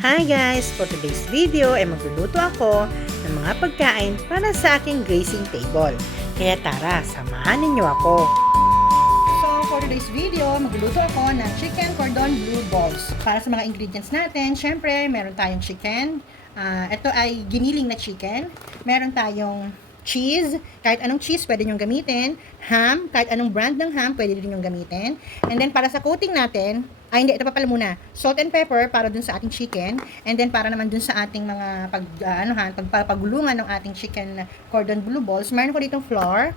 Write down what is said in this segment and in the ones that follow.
Hi guys! For today's video ay magluluto ako ng mga pagkain para sa aking grazing table. Kaya tara, samahan ninyo ako. So for today's video, magluluto ako ng chicken cordon bleu balls. Para sa mga ingredients natin, syempre meron tayong chicken. Ito ay giniling na chicken. Meron tayong cheese, kahit anong cheese pwede nyo gamitin. Ham, kahit anong brand ng ham pwede din nyo gamitin. And then para sa coating natin, hindi, ito pa pala muna. Salt and pepper para dun sa ating chicken. And then para naman dun sa ating mga pagpapagulungan ng ating chicken cordon bleu balls, meron ko ditong flour,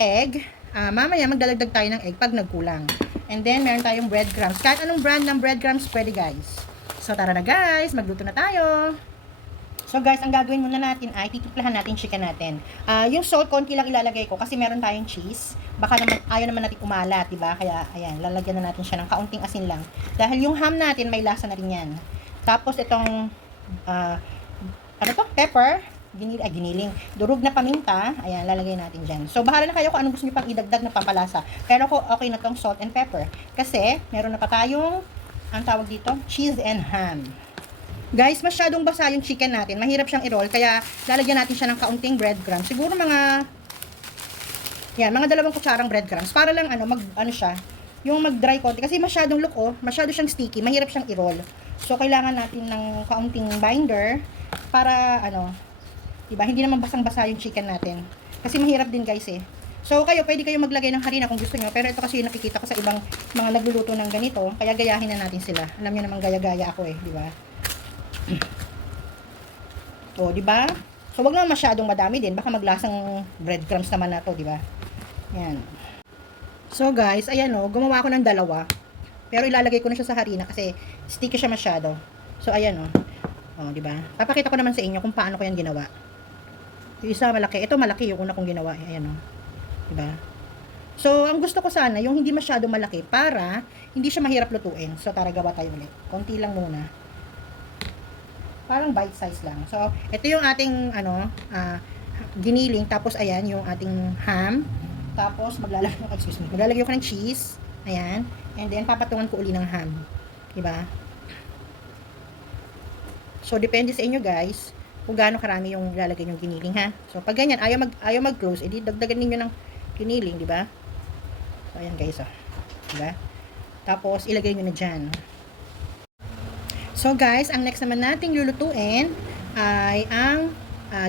egg. Mamaya magdadagdag tayo ng egg pag nagkulang. And then meron tayong breadcrumbs. Kahit anong brand ng breadcrumbs pwede guys. So tara na guys, magluto na tayo. So guys, ang gagawin muna natin ay titimplahan natin chicken natin. Yung salt, konti lang ilalagay ko kasi meron tayong cheese. Baka naman, ayaw naman natin umalat, diba? Kaya, ayan, lalagyan na natin siya ng kaunting asin lang. Dahil yung ham natin, may lasa na rin yan. Tapos itong, pepper, giniling. Durog na paminta, ayan, lalagay natin dyan. So, bahala na kayo kung anong gusto nyo pang idagdag na pampalasa. Pero okay na tong salt and pepper. Kasi, meron na pa tayong, ang tawag dito, cheese and ham. Guys, masyadong basa yung chicken natin. Mahirap siyang i-roll. Kaya, lalagyan natin siya ng kaunting breadcrumbs. Siguro mga 2 kutsarang breadcrumbs. Para lang, siya, yung mag-dry konti. Kasi masyadong masyado siyang sticky. Mahirap siyang i-roll. So, kailangan natin ng kaunting binder para, diba, hindi naman basang-basa yung chicken natin. Kasi mahirap din, guys, eh. So, pwede kayo maglagay ng harina kung gusto nyo. Pero ito kasi yung nakikita ko sa ibang mga nagluluto ng ganito. Kaya gayahin na natin sila. Alam nyo naman, gaya-gaya ako, eh. Diba? O, di ba? So, wag naman masyadong madami din. Baka maglasang breadcrumbs naman na to, di ba? Yan. So, guys, ayan o. Gumawa ako ng 2. Pero ilalagay ko na siya sa harina kasi sticky siya masyado. So, ayan o. O, di ba? Papakita ko naman sa inyo kung paano ko yan ginawa. Yung isa malaki. Ito malaki yung una kong ginawa. Ayan o. Di ba? So, ang gusto ko sana, yung hindi masyadong malaki para hindi siya mahirap lutuin. So, tara gawa tayo ulit. Konti lang muna. Parang bite size lang. So, ito yung ating giniling. Tapos, ayan, yung ating ham. Tapos, maglalagay ko ng cheese. Ayan. And then, papatungan ko uli ng ham. Diba? So, depende sa inyo, guys, kung gaano karami yung lalagay yung giniling, ha? So, pag ganyan, ayaw mag-close, edi dagdagan ninyo ng giniling, diba? So, ayan, guys, diba? Tapos, ilagay nyo na dyan. So guys, ang next naman nating lulutuin ay ang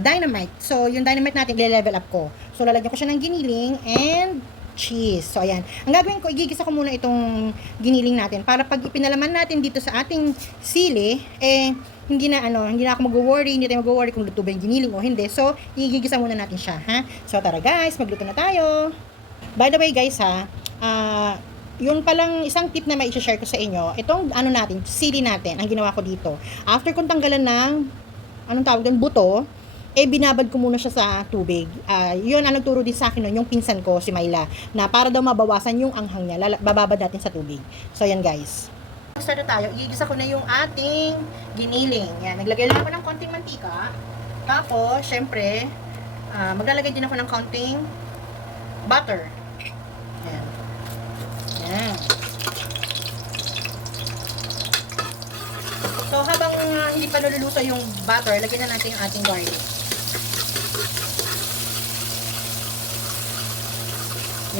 dynamite. So yung dynamite natin, i-level up ko. So lalagyan ko siya ng giniling and cheese. So ayan. Ang gagawin ko, igigisa ko muna itong giniling natin para pag ipinalaman natin dito sa ating sili, hindi na ako mag-worry, hindi tayo mag-worry kung luto ba yung giniling o hindi. So igigisa muna natin siya, ha? So tara guys, magluto na tayo. By the way guys, yun palang isang tip na may i-share ko sa inyo, itong sili natin, ang ginawa ko dito. After kong tanggalan ng, buto, binabad ko muna siya sa tubig. Yun ang nagturo din sa akin nun, yung pinsan ko, si Myla, na para daw mabawasan yung anghang niya, bababad natin sa tubig. So, yan guys. Start na tayo, igigisa ko na yung ating giniling. Yan, naglagay lang ako ng konting mantika. Tapos, syempre, maglalagay din ako ng konting butter. Yan. Yan. So, habang hindi pa naluluto yung butter, lagyan na natin yung ating garlic.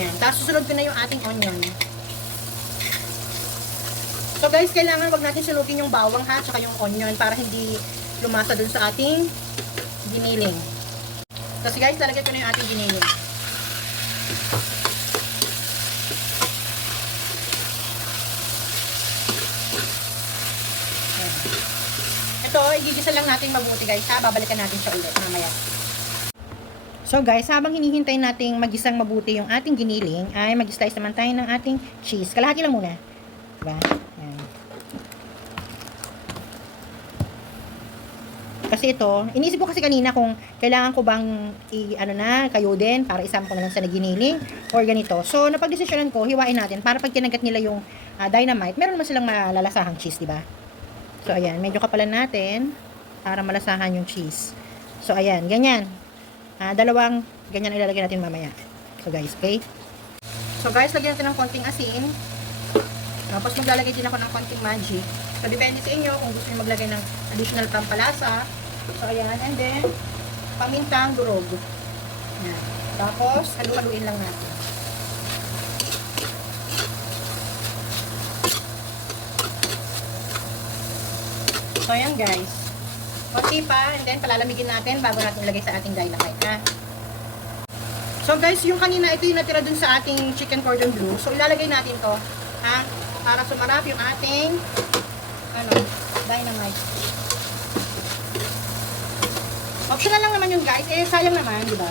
Yan. Tapos, susunod ko na yung ating onion. So, guys, kailangan wag natin sunutin yung bawang, ha, tsaka yung onion para hindi lumasa dun sa ating giniling. Kasi, guys, lalagyan ko na yung ating giniling. Ito, igigisa lang natin mabuti guys, ha? Babalikan natin siya ulit mamaya. So guys, habang hinihintay nating magisang mabuti yung ating giniling, ay mag-slice naman tayo ng ating cheese. Kalahati lang muna. Diba? Yan. Kasi ito, inisip ko kasi kanina kung kailangan ko bang kayo din para isama ko na lang sa giniling or ganito. So, napag-desisyonan ko, hiwain natin para pag kinagat nila yung dynamite, meron naman silang malalasahang cheese, diba? So, ayan. Medyo kapalan natin para malasahan yung cheese. So, ayan. Ganyan. 2 ganyan ilalagay natin mamaya. So, guys, okay? So, guys, lagyan natin ng konting asin. Tapos maglalagay din ako ng konting magic. So, depende sa inyo kung gusto niyo maglagay ng additional pampalasa. So, ayan. And then, pamintang durog. Ayan. Tapos, halu-haluin lang natin. So, ayan guys. Konti pa. And then, palalamigin natin bago natin ilagay sa ating dynamite, ha? So, guys, yung kanina, ito yung natira dun sa ating chicken cordon bleu. So, ilalagay natin to, ha? Para sumarap yung ating dynamite. Optional lang naman yun guys. Eh, sayang naman, di ba?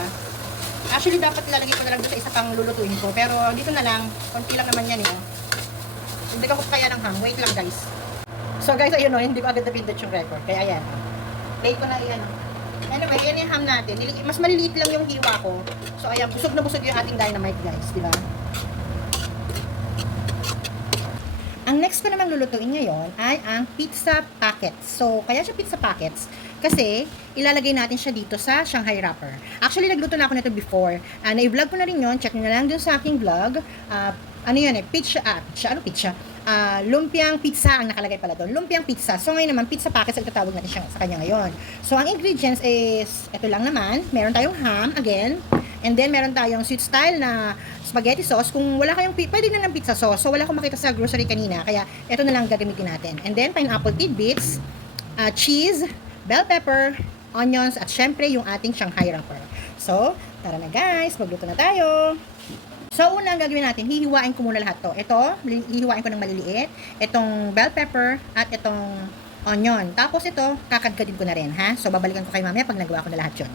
Actually, dapat ilalagay ko na lang doon sa isa pang lulutuin ko. Pero, dito na lang. Konti lang naman yan, eh. Hindi ko kaya ng hang. Wait lang, guys. So, guys, ayun o. Hindi ko agad napindot yung record. Kaya, ayan. Play ko na iyan. Anyway, yan yung ham natin. Mas maliliit lang yung hiwa ko. So, ayan. Busog na busog yung ating dynamite, guys. Di ba? Ang next ko namang lulutuin ngayon ay ang pizza packets. So, kaya siya pizza packets kasi ilalagay natin siya dito sa Shanghai wrapper. Actually, nagluto na ako nito before. Na-vlog ko na rin yun. Check nyo na lang dun sa aking vlog. Ano yun eh? Pizza? Lumpiang pizza ang nakalagay pala doon. Lumpiang pizza. So, ngayon naman, pizza packets ang tatawag natin siya sa kanya ngayon. So, ang ingredients is, ito lang naman. Meron tayong ham, again. And then, meron tayong sweet style na spaghetti sauce. Kung wala kayong, pwede na ng pizza sauce. So, wala akong makita sa grocery kanina. Kaya, ito na lang gagamitin natin. And then, pineapple tidbits, cheese, bell pepper, onions, at syempre, yung ating Shanghai wrapper. So, tara na guys. Magluto na tayo. So, una ang gagawin natin, hihiwain ko muna lahat to. Ito, hihiwain ko ng maliliit. Itong bell pepper at itong onion. Tapos ito, kakadkadin ko na rin, ha? So, babalikan ko kayo mamaya pag nagawa ko na lahat yun.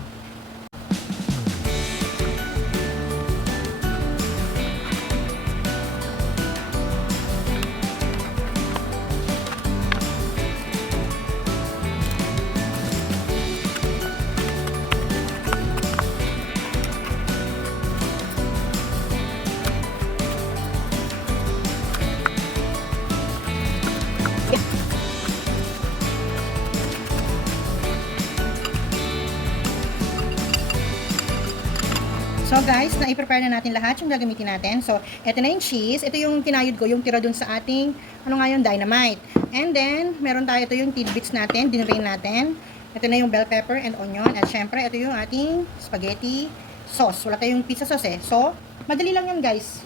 So guys, na-prepare na natin lahat yung gagamitin natin. So, ito na yung cheese. Ito yung kinayod ko, yung tira dun sa ating, dynamite. And then, meron tayo ito yung tidbits natin, dinrain natin. Ito na yung bell pepper and onion. At syempre, ito yung ating spaghetti sauce. Wala tayong pizza sauce eh. So, madali lang yan guys.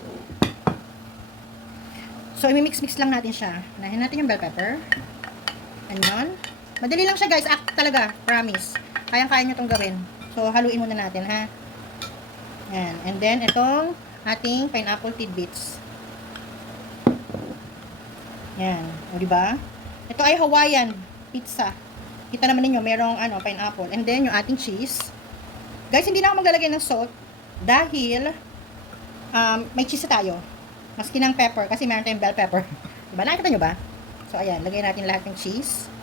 So, i-mix-mix lang natin siya. Unahin natin yung bell pepper. Onion. Madali lang siya guys. Talaga, promise. Kayang-kaya nyo itong gawin. So, haluin muna natin ha. Yan. And then, itong ating pineapple tidbits. Yan. O, diba? Ito ay Hawaiian pizza. Kita naman ninyo, merong pineapple. And then, yung ating cheese. Guys, hindi na ako maglalagay ng salt dahil may cheese tayo. Maski ng pepper, kasi meron tayong bell pepper. Diba? Nakikita nyo ba? So, ayan. Lagay natin lahat ng cheese.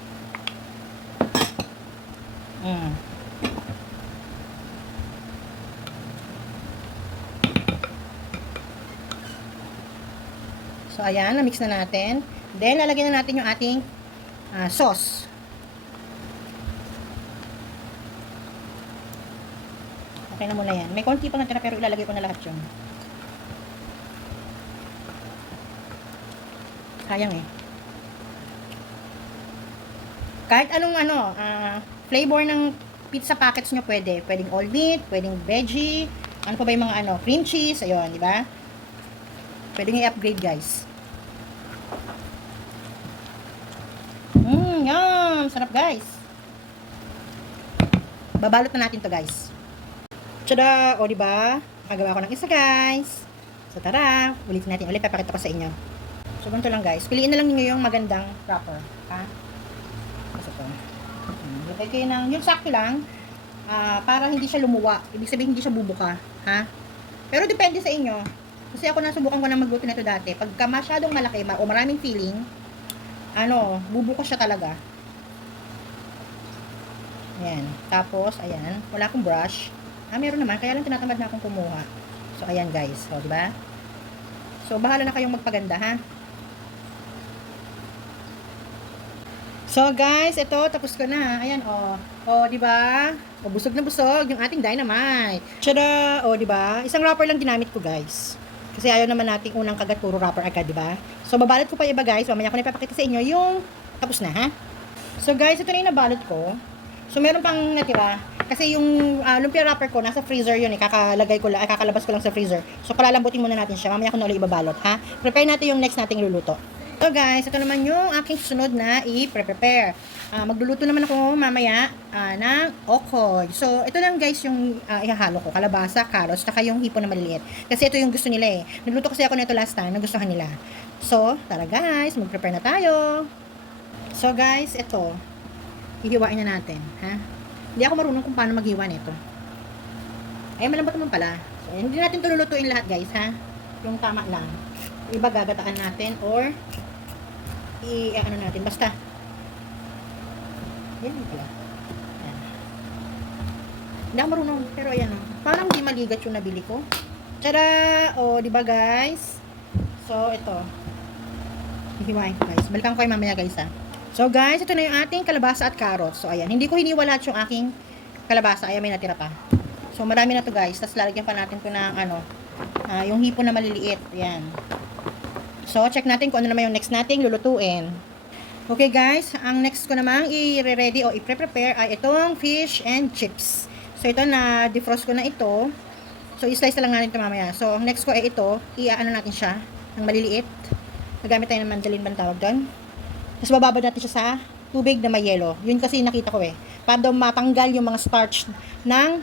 So, ayan, na-mix na natin. Then, lalagyan na natin yung ating sauce. Okay na muna yan. May konti pa natira pero ilalagay ko na lahat yun. Sayang eh. Kahit anong flavor ng pizza packets nyo pwede. Pwedeng all meat, pwedeng veggie, ano pa ba yung mga cream cheese, ayun, di ba? Pwede nga i-upgrade guys. Yum! Sarap guys. Babalot na natin to guys. Tada! O diba? Nakagawa ko ng isa guys. So tara, ulitin natin. Ulit, papakita ko sa inyo. So ganito lang guys. Piliin na lang niyo yung magandang wrapper. Ha? So ito. Lagay kayo ng, yung sakto lang. Para hindi siya lumuwa. Ibig sabihin hindi siya bubuka. Ha? Pero depende sa inyo. Kasi ako nasubukan ko na magluto nito dati. Pagka masyadong malaki o maraming filling, bubuka siya talaga. Ayan. Tapos, ayan. Wala akong brush. Meron naman. Kaya lang tinatamad na akong kumuha. So, ayan guys. O, diba? So, bahala na kayong magpaganda, ha? So, guys, ito. Tapos ko na. Ayan, o. O, diba? O, busog na busog yung ating dynamite. Tada! O, diba? Isang wrapper lang ginamit ko, guys. Kasi ayaw naman nating unang kagat puro wrapper agad, di ba? So, babalot ko pa iba guys. Mamaya ko na ipapakita sa inyo yung tapos na, ha? So, guys, ito na yung nabalot ko. So, meron pang natira. Kasi yung lumpia wrapper ko, nasa freezer yun eh. Kakalabas ko lang sa freezer. So, palalambutin muna natin siya. Mamaya ko na ulit ibabalot, ha? Prepare natin yung next nating luluto. So guys, ito naman yung aking susunod na i-prepare. Magluluto naman ako mamaya ng okoy. So, ito lang guys yung ihahalo ko. Kalabasa, carrots, saka yung hipon na maliliit. Kasi ito yung gusto nila eh. Nagluto kasi ako nito last time, nagustuhan nila. So, tara guys, mag-prepare na tayo. So guys, ito. Hihiwain na natin. Ha? Hindi ako marunong kung paano maghiwa nito. Ay, malambot naman pala. So, hindi natin ito lulutuin lahat guys, ha? Yung tama lang. Iba gagataan natin or ano natin, basta yan pala yan. Hindi ako marunong pero ayan o, parang di maligat yung nabili ko. Tada! O, diba guys? So, ito hihiwain ko guys, balikan ko kayo mamaya guys ha. So guys, ito na yung ating kalabasa at carrots. So ayan, hindi ko hiniwa lahat yung aking kalabasa, ayan may natira pa. So marami na to guys, tapos lalagyan pa natin to ng yung hipon na maliliit, ayan. So, check natin kung ano naman yung next nating lulutuin. Okay guys, ang next ko namang i-ready o i-prepare ay itong fish and chips. So, ito na defrost ko na ito. So, i-slice na lang natin ito mamaya. So, ang next ko ay ito, i-ano natin siya ng maliliit. Nagamit tayo ng mandalin bang tawag doon. Tapos, bababad natin siya sa tubig na may yelo. Yun kasi nakita ko eh. Para daw matanggal yung mga starch ng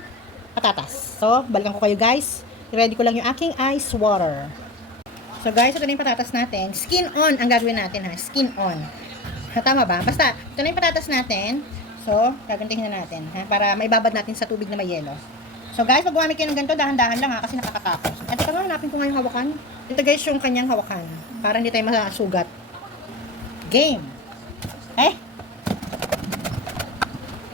patatas. So, balikan ko kayo guys. I-ready ko lang yung aking ice water. So guys, ito na yung patatas natin. Skin on ang gagawin natin ha. Skin on. Tama ba? Basta, ito na yung patatas natin. So, gagantihin na natin ha. Para maibabad natin sa tubig na may yelo. So guys, pag gumamit kayo ng ganito, dahan-dahan lang ha. Kasi nakakatakot. At ito nga, hanapin ko nga yung hawakan. Ito guys, yung kanyang hawakan. Para hindi tayo masugat. Game! Eh?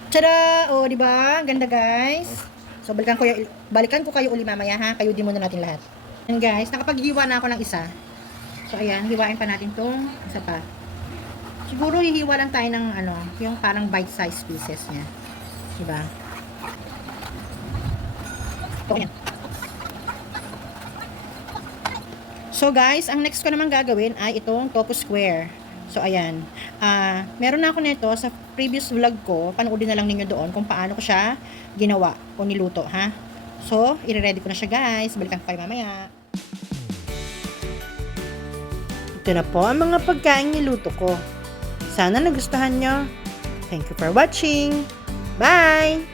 Tada! O, diba? Ganda guys. So, balikan ko kayo uli mamaya ha. Kayo din muna natin lahat. And guys, nakapaghiwa na ako ng isa. So, ayan, hiwain pa natin tong isa pa. Siguro, hihiwa lang tayo ng, yung parang bite-sized pieces niya. Diba? So, ayan. So, guys, ang next ko naman gagawin ay itong tofu square. So, ayan. Meron na ako nito sa previous vlog ko. Panoodin na lang ninyo doon kung paano ko siya ginawa o niluto, ha? So, i-ready ko na siya guys. Balikan ko kayo mamaya. Ito na po ang mga pagkain niluto ko. Sana nagustuhan nyo. Thank you for watching. Bye!